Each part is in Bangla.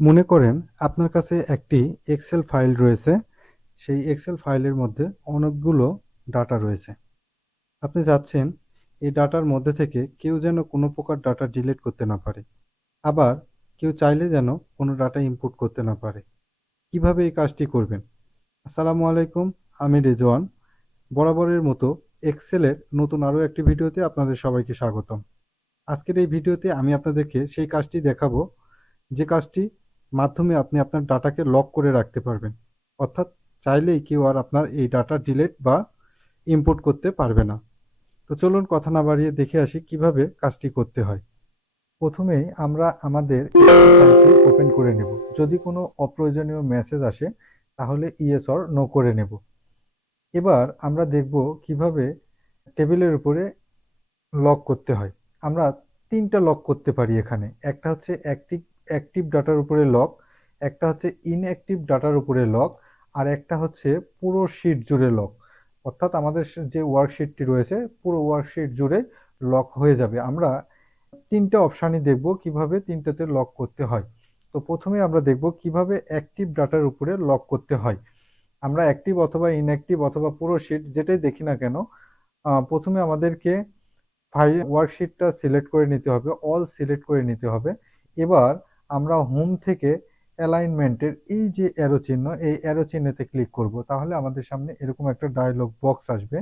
মনে করেন আপনার কাছে একটি এক্সেল ফাইল রয়েছে। সেই এক্সেল ফাইলের মধ্যে অনেকগুলো ডাটা রয়েছে। আপনি চাচ্ছেন এই ডাটার মধ্যে থেকে কেউ যেন কোনো প্রকার ডাটা ডিলিট করতে না পারে। আবার কেউ চাইলে যেন কোনো ডাটা ইনপুট করতে না পারে। কিভাবে এই কাজটি করবেন? আসসালামু আলাইকুম, আমি রেজওয়ান। বরাবরের মতো এক্সেলের নতুন আরও একটি ভিডিওতে আপনাদের সবাইকে স্বাগতম। আজকের এই ভিডিওতে আমি আপনাদেরকে সেই কাজটি দেখাবো, যে কাজটি মাধ্যমে আপনি আপনার ডাটাকে লক করে রাখতে পারবেন। অর্থাৎ চাইলেই কেউ আর আপনার এই ডাটা ডিলিট বা ইম্পোর্ট করতে পারবে না। তো চলুন কথা না বাড়িয়ে দেখে আসি কিভাবে কাজটি করতে হয়। প্রথমেই আমরা আমাদের ফাইলটি ওপেন করে নেব। যদি কোনো অপ্রয়োজনীয় মেসেজ আসে তাহলে ইয়েস অর নো করে নেব। এবার আমরা দেখব কিভাবে টেবিলের উপরে লক করতে হয়। আমরা ৩টা লক করতে পারি এখানে। একটা হচ্ছে অ্যাক্টিভ ডাটার উপরে লক, একটা হচ্ছে ইনঅ্যাক্টিভ ডাটার উপরে লক, আর একটা হচ্ছে পুরো শিট জুড়ে লক। অর্থাৎ আমাদের যে ওয়ার্কশিটটি রয়েছে পুরো ওয়ার্কশিট জুড়ে লক হয়ে যাবে। আমরা ৩টা অপশানই দেখব কিভাবে ৩টাতে লক করতে হয়। তো প্রথমে আমরা দেখব কিভাবে অ্যাক্টিভ ডাটার উপরে লক করতে হয়। আমরা অ্যাক্টিভ অথবা ইনঅ্যাক্টিভ অথবা পুরো শিট যেটাই দেখি না কেন, প্রথমে আমাদেরকে ওয়ার্কশিটটা সিলেক্ট করে নিতে হবে, অল সিলেক্ট করে নিতে হবে। এবার আমরা হোম থেকে অ্যালাইনমেন্টের এই যে অ্যারো চিহ্ন, এই অ্যারো চিহ্নেতে ক্লিক করব। তাহলে আমাদের সামনে এরকম একটা ডায়লগ বক্স আসবে।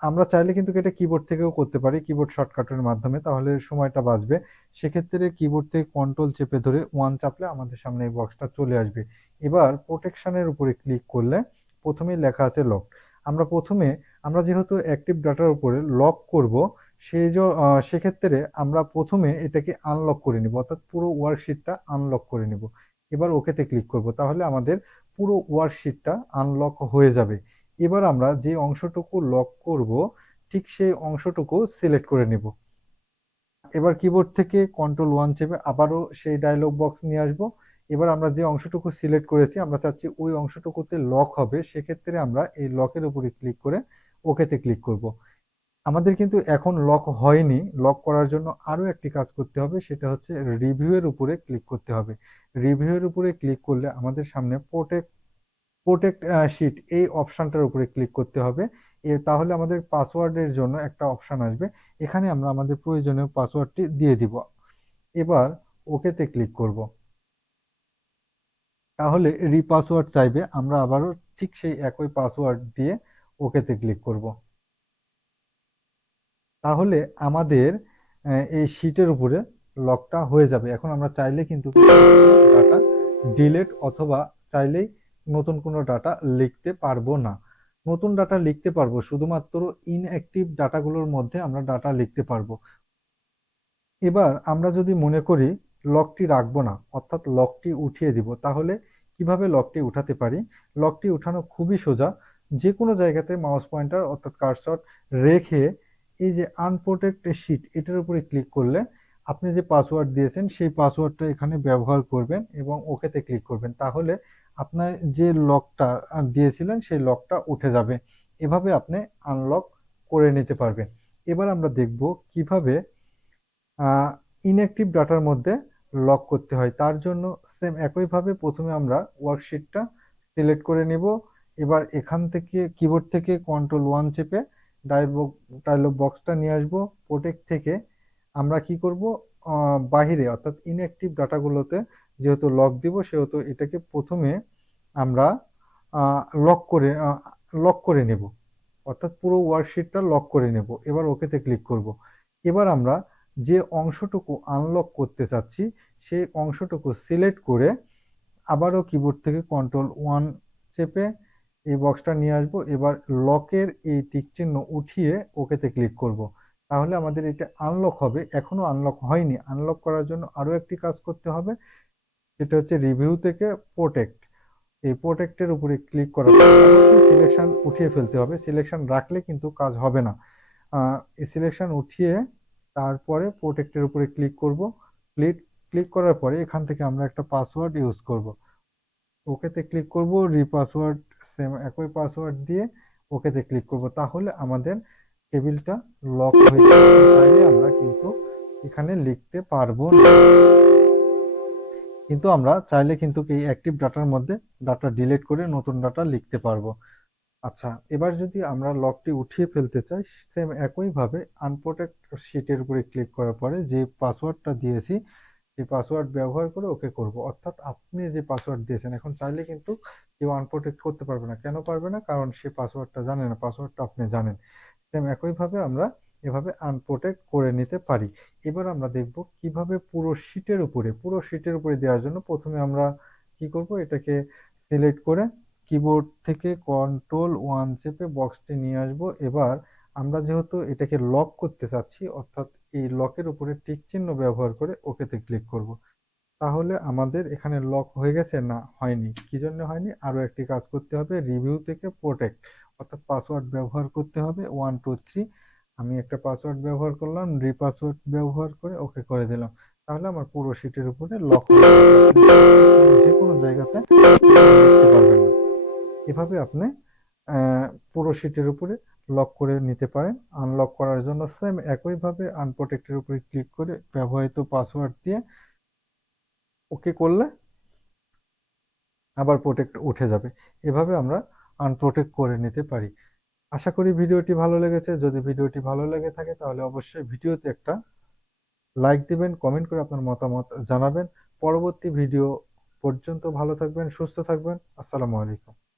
আমরা চাইলে কিন্তু এটা কিবোর্ড থেকেও করতে পারি, কিবোর্ড শর্টকাটের মাধ্যমে, তাহলে সময়টা বাঁচবে। সেক্ষেত্রে কিবোর্ড থেকে কন্ট্রোল চেপে ধরে 1 চাপলে আমাদের সামনে এই বক্সটা চলে আসবে। এবার প্রোটেকশনের উপরে ক্লিক করলে প্রথমেই লেখা আছে লক। আমরা যেহেতু অ্যাক্টিভ ডাটার উপরে লক করব, সেক্ষেত্রে আমরা প্রথমে এটাকে আনলক করে নিব, অর্থাৎ পুরো ওয়ার্কশিটটা আনলক করে নিব। এবার ওকেতে ক্লিক করব, তাহলে আমাদের পুরো ওয়ার্কশিটটা আনলক হয়ে যাবে। এবার আমরা যে অংশটুকু লক করব ঠিক সেই অংশটুকু সিলেক্ট করে নিব। এবার কিবোর্ড থেকে কন্ট্রোল 1 চেপে আবারও সেই ডায়লগ বক্স নিয়ে আসব। এবার আমরা যে অংশটুকু সিলেক্ট করেছি আমরা চাচ্ছি ওই অংশটুকুতে লক হবে, সেক্ষেত্রে আমরা এই লকের উপরে ক্লিক করে ওকেতে ক্লিক করব। আমাদের কিন্তু এখন লক হয়নি। লক করার জন্য আরো একটি কাজ করতে হবে, সেটা হচ্ছে রিভিউ এর উপরে ক্লিক করতে হবে। রিভিউ এর উপরে ক্লিক করলে আমাদের সামনে প্রোটেক্ট শিট এই অপশনটার উপরে ক্লিক করতে হবে। তাহলে আমাদের পাসওয়ার্ডের জন্য একটা অপশন আসবে, এখানে আমরা আমাদের প্রয়োজনীয় পাসওয়ার্ডটি দিয়ে দিব। এবার ওকেতে ক্লিক করব। তাহলে রিপাসওয়ার্ড চাইবে, আমরা আবারও ঠিক সেই একই পাসওয়ার্ড দিয়ে ওকেতে ক্লিক করব। তাহলে আমাদের এই শিটের উপরে লকটা হয়ে যাবে। এখন আমরা চাইলে কিন্তু ডাটা ডিলিট অথবা চাইলেই নতুন কোনো ডাটা লিখতে পারবো না। নতুন ডাটা লিখতে পারবো শুধুমাত্র ইনঅ্যাক্টিভ ডাটাগুলোর মধ্যে আমরা ডাটা লিখতে পারবো। এবার আমরা যদি মনে করি লকটি রাখবো না, অর্থাৎ লকটি উঠিয়ে দিব, তাহলে কিভাবে লকটি উঠাতে পারি? লকটি উঠানো খুবই সোজা। যে কোনো জায়গাতে মাউস পয়েন্টার অর্থাৎ কার্সর রেখে এই যে আনপ্রোটেক্ট শিট এটার উপরে ক্লিক করলে আপনি যে পাসওয়ার্ড দিয়েছেন সেই পাসওয়ার্ডটা এখানে ব্যবহার করবেন এবং ওকেতে ক্লিক করবেন। তাহলে আপনার যে লকটা দিয়েছিলেন সেই লকটা উঠে যাবে। এভাবে আপনি আনলক করে নিতে পারবেন। এবার আমরা দেখব কিভাবে ইনঅ্যাক্টিভ ডাটার মধ্যে লক করতে হয়। তার জন্য সেম একইভাবে প্রথমে আমরা ওয়ার্কশিটটা সিলেক্ট করে নিব। এবার এখান থেকে কিবোর্ড থেকে কন্ট্রোল 1 চেপে ডায়লগ বক্সটা নিয়ে আসবো। প্রোটেক্ট থেকে আমরা কি করব, বাহিরে অর্থাৎ ইনঅ্যাক্টিভ ডাটাগুলোতে যেহেতু লক দিব সেহেতু এটাকে প্রথমে আমরা লক করে নেব, অর্থাৎ পুরো ওয়ার্কশিটটা লক করে নেব। এবার ওকেতে ক্লিক করব। এবার আমরা যে অংশটুকু আনলক করতে চাচ্ছি সেই অংশটুকু সিলেক্ট করে আবারও কিবোর্ড থেকে কন্ট্রোল 1 চেপে এই বক্সটা নিয়ে আসবো। এবার লকের এই টিক চিহ্ন উঠিয়ে ওকেতে ক্লিক করব। তাহলে আমাদের এটা আনলক হবে। এখনো আনলক হয়নি। আনলক করার জন্য আরো একটি কাজ করতে হবে, সেটা হচ্ছে রিভিউ থেকে প্রোটেক্ট, এই প্রোটেক্টের উপরে ক্লিক করার পর সিলেকশন উঠিয়ে ফেলতে হবে। সিলেকশন রাখলে কিন্তু কাজ হবে না। এই সিলেকশন উঠিয়ে তারপরে প্রোটেক্টের উপরে ক্লিক করব। ক্লিক ক্লিক করার পরে এখান থেকে আমরা একটা পাসওয়ার্ড ইউজ করব। ওকেতে ক্লিক করব, রিপাসওয়ার্ড সেম একই পাসওয়ার্ড দিয়ে ওকেতে ক্লিক করব। তাহলে আমাদের টেবিলটা লক হয়ে যাবে। চাইলে আমরা কিন্তু এখানে লিখতে পারবো না। কিন্তু আমরা চাইলে কিন্তু এই অ্যাক্টিভ ডাটার মধ্যে ডাটা ডিলিট করে নতুন ডাটা লিখতে পারবো। আচ্ছা, এবার যদি আমরা লকটি উঠিয়ে ফেলতে চাই, সেম একইভাবে আনপ্রোটেক্ট শিটের উপরে ক্লিক করার পরে যে পাসওয়ার্ডটা দিয়েছি সেই পাসওয়ার্ড ব্যবহার করে ওকে করব। অর্থাৎ আপনি যে পাসওয়ার্ড দিয়েছেন এখন চাইলে কিন্তু কেউ আনপ্রোটেক্ট করতে পারবে না। কেন পারবে না? কারণ সে পাসওয়ার্ডটা জানে না, পাসওয়ার্ডটা আপনি জানেন। সেম একইভাবে আমরা এভাবে আনপ্রোটেক্ট করে নিতে পারি। এবার আমরা দেখব কিভাবে পুরো শিটের উপরে দেওয়ার জন্য প্রথমে আমরা কি করব, এটাকে সিলেক্ট করে কিবোর্ড থেকে কন্ট্রোল 1 চেপে বক্সটি নিয়ে আসব। এবার আমরা যেহেতু এটাকে লক করতে চাচ্ছি, অর্থাৎ এই লকের উপরে টিক চিহ্ন ব্যবহার করে ওকেতে ক্লিক করব। তাহলে আমাদের এখানে লক হয়ে গেছে? না, হয়নি। কি জন্য হয়নি? আরো একটি কাজ করতে হবে, রিভিউ থেকে প্রোটেক্ট, অর্থাৎ পাসওয়ার্ড ব্যবহার করতে হবে 1 2 3। আমি একটা পাসওয়ার্ড ব্যবহার করলাম, রিপাসওয়ার্ড ব্যবহার করে ওকে করে দিলাম। তাহলে আমার পুরো শিটের উপরে লক হয়ে যাবে, আপনি যে কোনো জায়গাতে লিখতে পারবেন না। এভাবে আপনি পুরো শিটের উপরে লক করে নিতে পারেন। আনলক করার জন্য সেম একইভাবে আনপ্রোটেক্টের উপরে ক্লিক করে ব্যবহৃত পাসওয়ার্ড দিয়ে ওকে করলে আবার প্রোটেক্ট উঠে যাবে। এভাবে আমরা আনপ্রোটেক্ট করে নিতে পারি। আশা করি ভিডিওটি ভালো লেগেছে। যদি ভিডিওটি ভালো লেগে থাকে তাহলে অবশ্যই ভিডিওতে একটা লাইক দিবেন, কমেন্ট করে আপনার মতামত জানাবেন। পরবর্তী ভিডিও পর্যন্ত ভালো থাকবেন, সুস্থ থাকবেন। আসসালামু আলাইকুম।